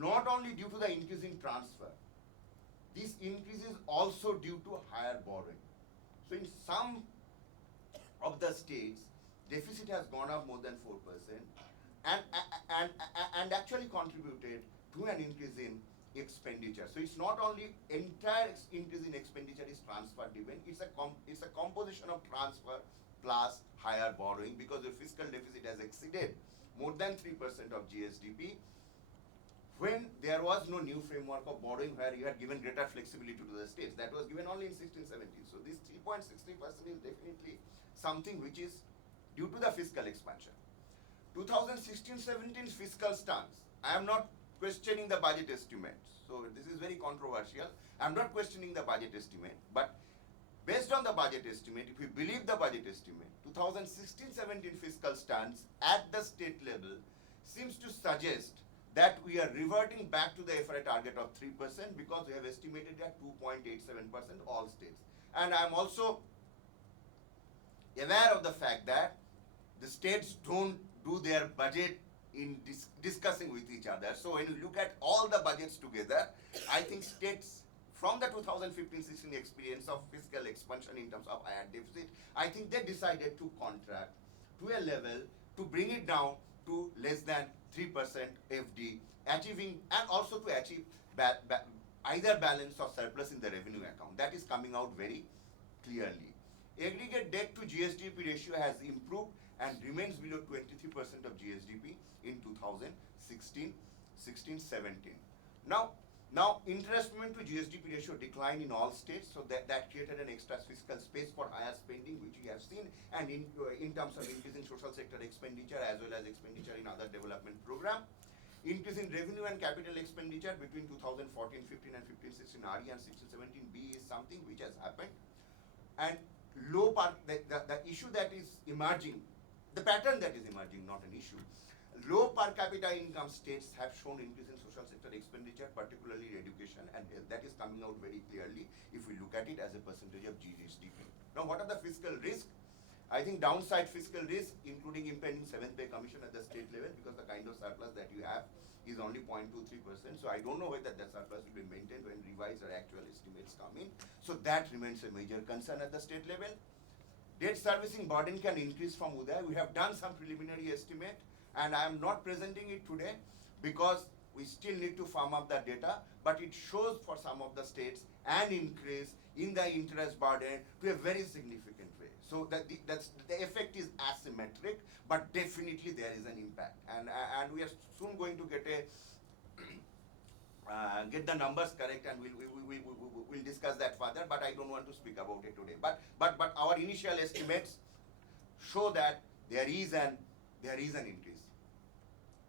not only due to the increase in transfer, this increase is also due to higher borrowing. So in some of the states, deficit has gone up more than 4% and actually contributed to an increase in expenditure. So it's not only entire increase in expenditure is transfer driven, it's a composition of transfer plus higher borrowing, because the fiscal deficit has exceeded more than 3% of GSDP when there was no new framework of borrowing where you had given greater flexibility to the states. That was given only in 16-17. So this 3.63% is definitely something which is due to the fiscal expansion. 2016-17 fiscal stance, I am not questioning the budget estimate. So this is very controversial. I am not questioning the budget estimate, but based on the budget estimate, if we believe the budget estimate, 2016-17 fiscal stance at the state level seems to suggest that we are reverting back to the FRA target of 3% because we have estimated at 2.87% all states. And I am also aware of the fact that the states don't do their budget in discussing with each other. So when you look at all the budgets together, I think states from the 2015-16 experience of fiscal expansion in terms of higher deficit, I think they decided to contract to a level to bring it down to less than 3% FD, achieving and also to achieve either balance or surplus in the revenue account. That is coming out very clearly. Aggregate debt to GSDP ratio has improved and remains below 23% of GSDP in 2016-17. Now, interest payment to GSDP ratio declined in all states, so that created an extra fiscal space for higher spending, which we have seen, and in terms of increasing social sector expenditure as well as expenditure in other development program. Increase in revenue and capital expenditure between 2014-15 and 15-16 RE and 16-17 B is something which has happened. And the issue that is emerging, the pattern that is emerging, not an issue. Low per capita income states have shown increase in social sector expenditure, particularly education, and that is coming out very clearly if we look at it as a percentage of GDP. Now, what are the fiscal risks? I think downside fiscal risk, including impending 7th pay commission at the state level, because the kind of surplus that you have is only 0.23%. So I don't know whether that surplus will be maintained when revised or actual estimates come in. So that remains a major concern at the state level. Debt servicing burden can increase from Uday. We have done some preliminary estimate, and I am not presenting it today because we still need to firm up the data, but it shows for some of the states an increase in the interest burden to a very significant way. So the effect is asymmetric, but definitely there is an impact. And we are soon going to get the numbers correct, and we'll discuss that further, but I don't want to speak about it today. But our initial estimates show that there is an increase.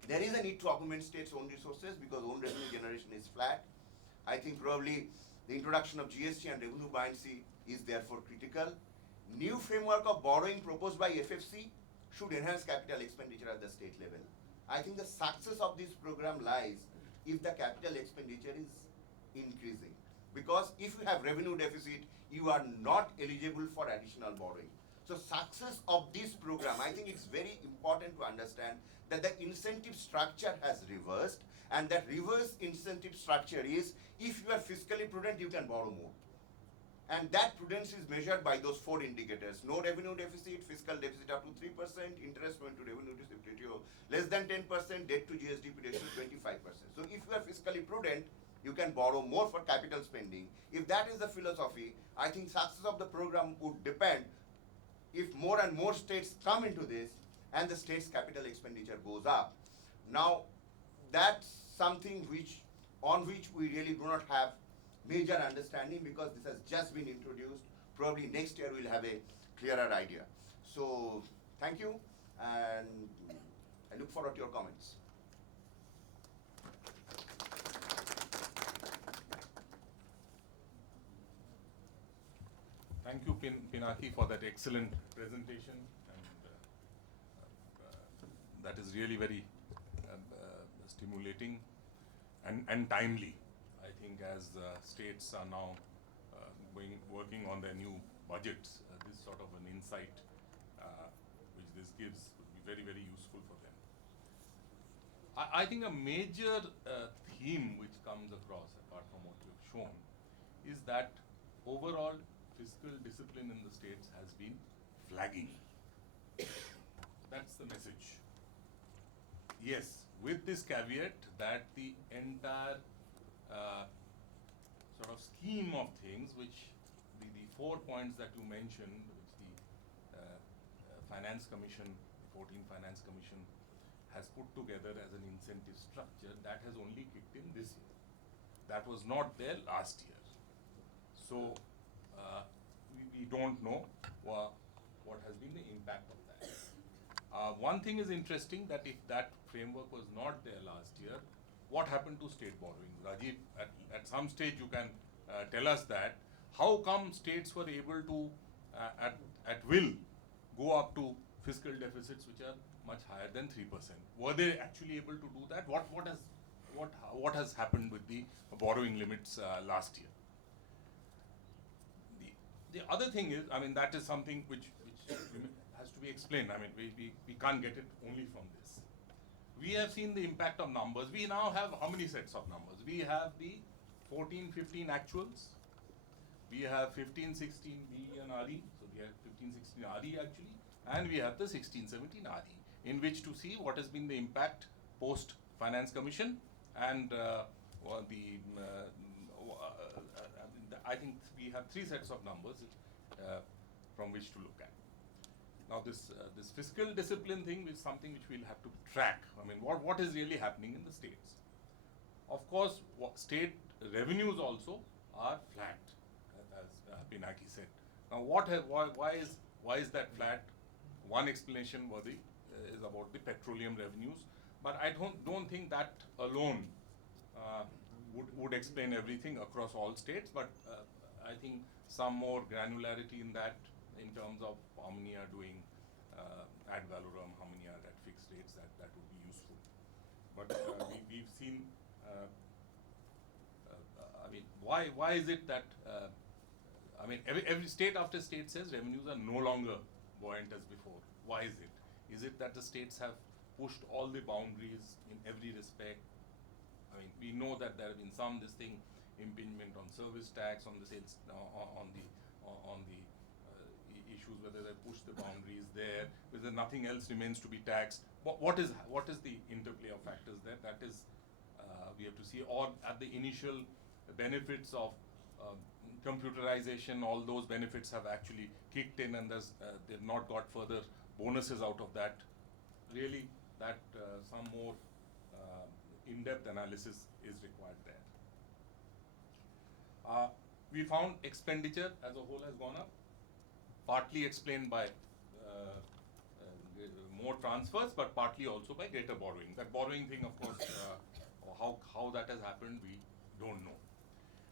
There is a need to augment states' own resources because own revenue generation is flat. I think probably the introduction of GST and revenue buoyancy is therefore critical. New framework of borrowing proposed by FFC should enhance capital expenditure at the state level. I think the success of this program lies if the capital expenditure is increasing. Because if you have revenue deficit, you are not eligible for additional borrowing. So success of this program, I think it's very important to understand that the incentive structure has reversed, and that reverse incentive structure is if you are fiscally prudent, you can borrow more. And that prudence is measured by those 4 indicators: no revenue deficit, fiscal deficit up to 3%, interest payment to revenue deficit ratio less than 10%, debt to GSDP ratio 25%. So if you are fiscally prudent, you can borrow more for capital spending. If that is the philosophy, I think success of the program would depend if more and more states come into this and the state's capital expenditure goes up. Now, that's something on which we really do not have major understanding because this has just been introduced. Probably next year we'll have a clearer idea. So, thank you, and I look forward to your comments. Thank you, Pinaki, for that excellent presentation, and that is really very stimulating and timely. I think as states are now working on their new budgets, this sort of an insight which this gives would be very, very useful for them. I think a major theme which comes across, apart from what you've shown, is that overall fiscal discipline in the states has been flagging. That's the message. Yes, with this caveat that the entire sort of scheme of things, which the 4 points that you mentioned, which the Finance Commission, the 14th Finance Commission has put together as an incentive structure, that has only kicked in this year. That was not there last year. So we don't know what has been the impact of that. One thing is interesting, that if that framework was not there last year, what happened to state borrowing? Rajiv, at some stage you can tell us that. How come states were able to, at will, go up to fiscal deficits which are much higher than 3%? Were they actually able to do that? What has happened with the borrowing limits last year? The other thing is, I mean, that is something which has to be explained. I mean, we can't get it only from this. We have seen the impact of numbers. We now have how many sets of numbers? We have the 14-15 actuals. We have 15-16 B and RE. So we have 15-16 RE actually. And we have the 16-17 RE, in which to see what has been the impact post Finance Commission and I think we have 3 sets of numbers from which to look at. Now this fiscal discipline thing is something which we'll have to track. I mean, what is really happening in the states? Of course, state revenues also are flat, as Pinaki said. Now, why is that flat? One explanation is about the petroleum revenues, but I don't think that alone would explain everything across all states. But I think some more granularity in that, in terms of how many are doing ad valorem, how many are at fixed rates, that would be useful. But we've seen. I mean, why is it that? I mean, every state after state says revenues are no longer buoyant as before. Why is it? Is it that the states have pushed all the boundaries in every respect? I mean, we know that there have been some impingement on service tax, on the sales, on the issues whether they push the boundaries there, whether nothing else remains to be taxed. What is the interplay of factors there? That is, we have to see. Or at the initial benefits of computerization, all those benefits have actually kicked in, and they've not got further bonuses out of that. Really, that some more in-depth analysis is required there. We found expenditure as a whole has gone up, partly explained by more transfers, but partly also by greater borrowing. That borrowing thing, of course, how that has happened, we don't know.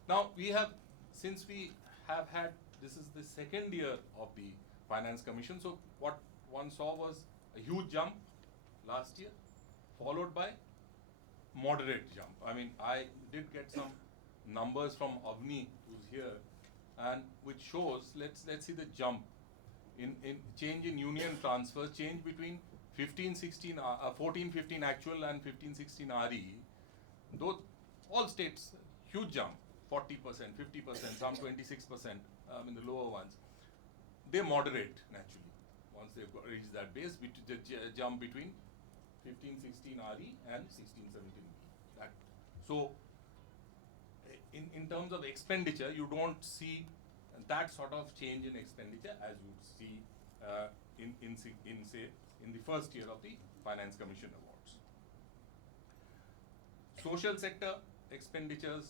Now, since we have had, this is the second year of the Finance Commission, so what one saw was a huge jump last year, followed by moderate jump. I mean, I did get some numbers from Avni, who's here, and which shows, let's see the jump in change in union transfers, change between 14-15 actual and 15-16 RE. Those all states, huge jump, 40%, 50%, some 26%, in the lower ones. They moderate naturally once they've reached that base, the jump between 15-16 RE and 16-17 B. So, in terms of expenditure, you don't see that sort of change in expenditure as you would see in the first year of the Finance Commission Awards. Social sector expenditures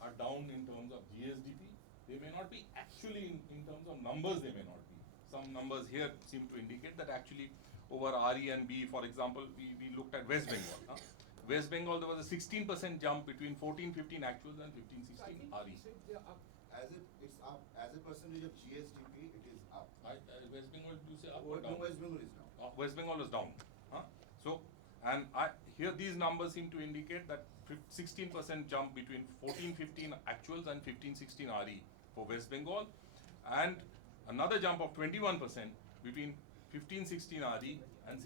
are down in terms of GSDP. They may not be actually in terms of numbers, they may not be. Some numbers here seem to indicate that actually over RE and B, for example, we looked at West Bengal. West Bengal, there was a 16% jump between 14-15 actuals and 15-16 RE. It's up. As a percentage of GSDP, it is up. West Bengal, do you say up or down? No, West Bengal is down. West Bengal is down. So, and here these numbers seem to indicate that 16% jump between 14-15 actuals and 15-16 RE for West Bengal, and another jump of 21% between 15-16 RE and 16-17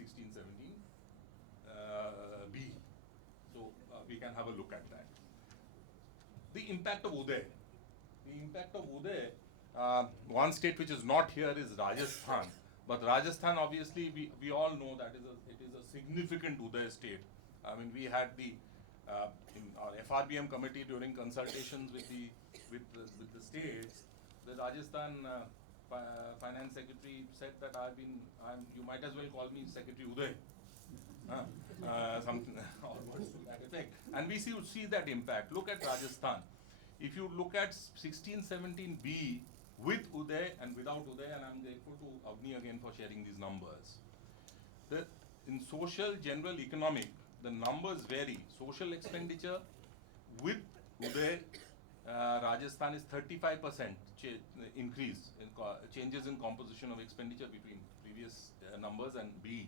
B. So we can have a look at that. The impact of Uday. The impact of Uday, one state which is not here is Rajasthan. But Rajasthan, obviously, we all know that it is a significant Uday state. I mean, we had in our FRBM committee during consultations with the states, the Rajasthan finance secretary said that you might as well call me Secretary Uday. Something or words to that effect. And we see that impact. Look at Rajasthan. If you look at 16-17B with Uday and without Uday, and I'm grateful to Avni again for sharing these numbers. In social, general, economic, the numbers vary. Social expenditure with Uday, Rajasthan is 35% increase in changes in composition of expenditure between previous numbers and B.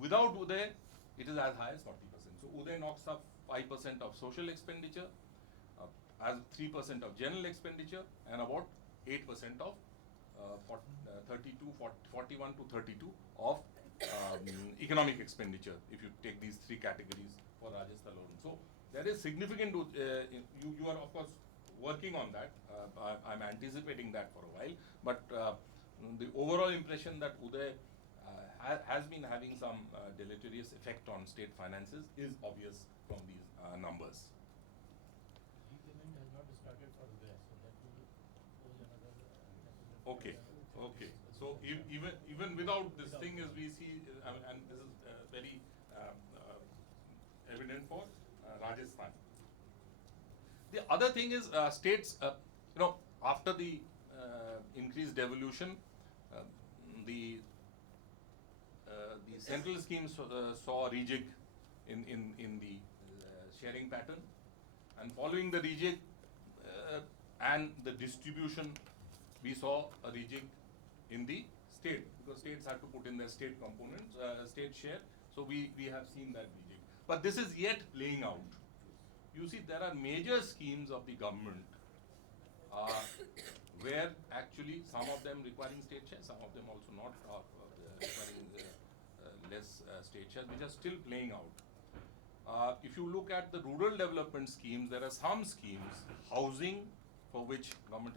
Without Uday, it is as high as 40%. So Uday knocks up 5% of social expenditure, as 3% of general expenditure, and about 8% of 41 to 32 of economic expenditure, if you take these three categories for Rajasthan alone. So there is significant, you are of course working on that. I'm anticipating that for a while, but the overall impression that Uday has been having some deleterious effect on state finances is obvious from these numbers. Repayment has not started for Uday, so that will pose another Okay. So even without this thing, as we see, and this is very evident for Rajasthan. The other thing is states, after the increased devolution, the central schemes saw a rejig in the sharing pattern, and following the rejig and the distribution, we saw a rejig in the state, because states had to put in their state components, state share. So we have seen that rejig. But this is yet playing out. You see, there are major schemes of the government where actually some of them requiring state share, some of them also not requiring less state share, which are still playing out. If you look at the rural development schemes, there are some schemes, housing, for which government